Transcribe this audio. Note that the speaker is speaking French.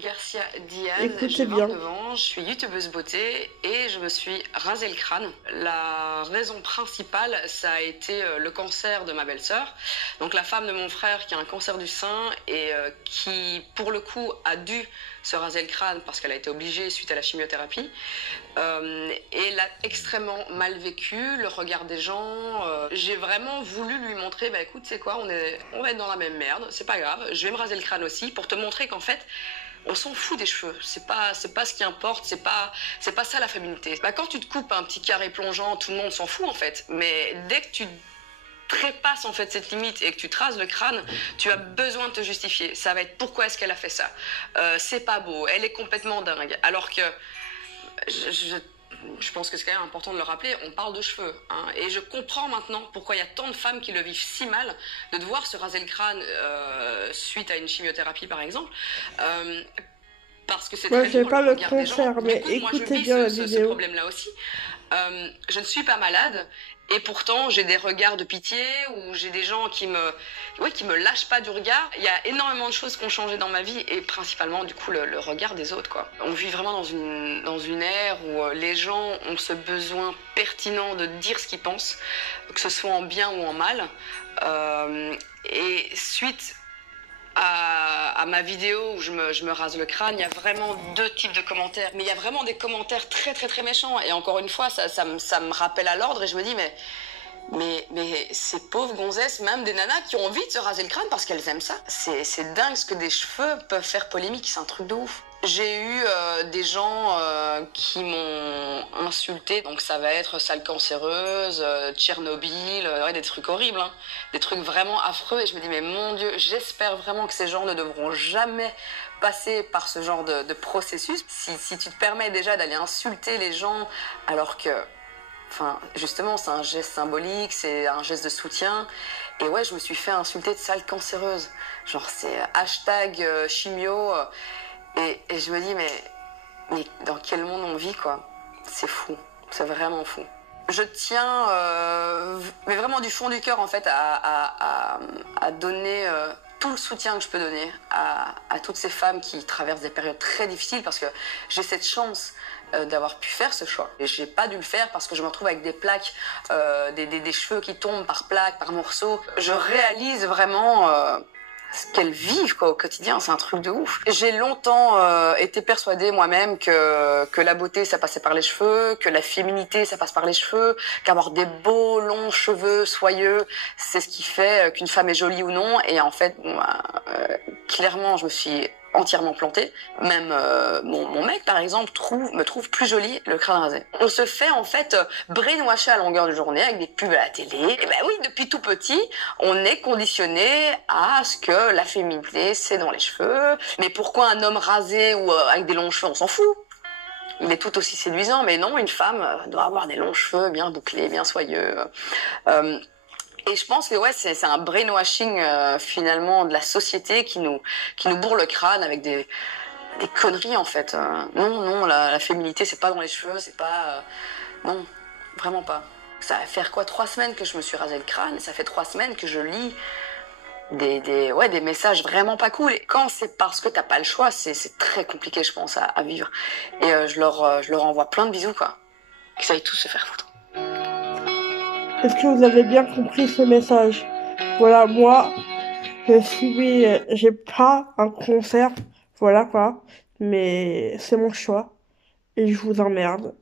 Garcia Diaz, Écoutez j'ai bien. 29 ans, je suis youtubeuse beauté et je me suis rasé le crâne. La raison principale, ça a été le cancer de ma belle-sœur. Donc la femme de mon frère qui a un cancer du sein et qui, pour le coup, a dû se raser le crâne parce qu'elle a été obligée suite à la chimiothérapie. Et l'a extrêmement mal vécu, le regard des gens. J'ai vraiment voulu lui montrer, bah écoute, c'est quoi, on va être dans la même merde, c'est pas grave, je vais me raser le crâne aussi pour te montrer qu'en fait, on s'en fout des cheveux, c'est pas ce qui importe, c'est pas ça la féminité. Bah, quand tu te coupes un petit carré plongeant, tout le monde s'en fout en fait, mais dès que tu trépasses en fait cette limite et que tu te rases le crâne, tu as besoin de te justifier. Ça va être pourquoi est-ce qu'elle a fait ça, c'est pas beau, elle est complètement dingue. Alors que je pense que c'est quand même important de le rappeler, on parle de cheveux. Hein, et je comprends maintenant pourquoi il y a tant de femmes qui le vivent si mal, de devoir se raser le crâne suite à une chimiothérapie par exemple. Parce que c'est Moi, très j'ai dur pas le le regard des gens. concert, mais Du coup, moi je écoutez vis bien la ce vidéo. problème-là aussi. Je ne suis pas malade et pourtant j'ai des regards de pitié ou j'ai des gens qui me lâchent pas du regard. Il y a énormément de choses qui ont changé dans ma vie et principalement du coup le regard des autres quoi. On vit vraiment dans une ère où les gens ont ce besoin pertinent de dire ce qu'ils pensent, que ce soit en bien ou en mal. Et suite à ma vidéo où je me rase le crâne, il y a vraiment deux types de commentaires. Mais il y a vraiment des commentaires très très très méchants. Et encore une fois, ça me rappelle à l'ordre et je me dis, mais ces pauvres gonzesses, même des nanas qui ont envie de se raser le crâne parce qu'elles aiment ça. C'est dingue ce que des cheveux peuvent faire polémique, c'est un truc de ouf. J'ai eu des gens qui m'ont insulté, donc ça va être sale cancéreuse, Tchernobyl, ouais, des trucs horribles, hein. Des trucs vraiment affreux et je me dis mais mon Dieu, j'espère vraiment que ces gens ne devront jamais passer par ce genre de processus. Si tu te permets déjà d'aller insulter les gens alors que enfin, justement, c'est un geste symbolique, c'est un geste de soutien. Et ouais, je me suis fait insulter de sale cancéreuse. Genre, c'est hashtag chimio. Et je me dis, mais dans quel monde on vit, quoi? C'est fou. C'est vraiment fou. Je tiens, mais vraiment du fond du cœur, en fait, à donner tout le soutien que je peux donner à toutes ces femmes qui traversent des périodes très difficiles parce que j'ai cette chance d'avoir pu faire ce choix. Et j'ai pas dû le faire parce que je me retrouve avec des plaques, des cheveux qui tombent par plaques, par morceaux. Je réalise vraiment ce qu'elles vivent quoi, au quotidien, c'est un truc de ouf. J'ai longtemps été persuadée moi-même que la beauté ça passait par les cheveux, que la féminité ça passe par les cheveux, qu'avoir des beaux longs cheveux soyeux c'est ce qui fait qu'une femme est jolie ou non. Et en fait, bon, clairement je me suis entièrement plantée. Même mon mec par exemple me trouve plus jolie le crâne rasé. On se fait en fait brainwasher à longueur de journée avec des pubs à la télé. Et ben oui, depuis tout petit, on est conditionné à ce que la féminité c'est dans les cheveux. Mais pourquoi un homme rasé ou avec des longs cheveux, on s'en fout. Il est tout aussi séduisant, mais non, une femme doit avoir des longs cheveux bien bouclés, bien soyeux. Et je pense que ouais, c'est un brainwashing finalement de la société qui nous bourre le crâne avec des conneries en fait. Non, la féminité c'est pas dans les cheveux, c'est pas non, vraiment pas. Ça va faire quoi 3 semaines que je me suis rasé le crâne, et ça fait 3 semaines que je lis des messages vraiment pas cool. Et quand c'est parce que t'as pas le choix, c'est très compliqué je pense à vivre. Et je leur envoie plein de bisous quoi. Qu'ils aillent tous se faire foutre. Est-ce que vous avez bien compris ce message? Voilà, moi, j'ai pas un concert, voilà quoi, mais c'est mon choix et je vous emmerde.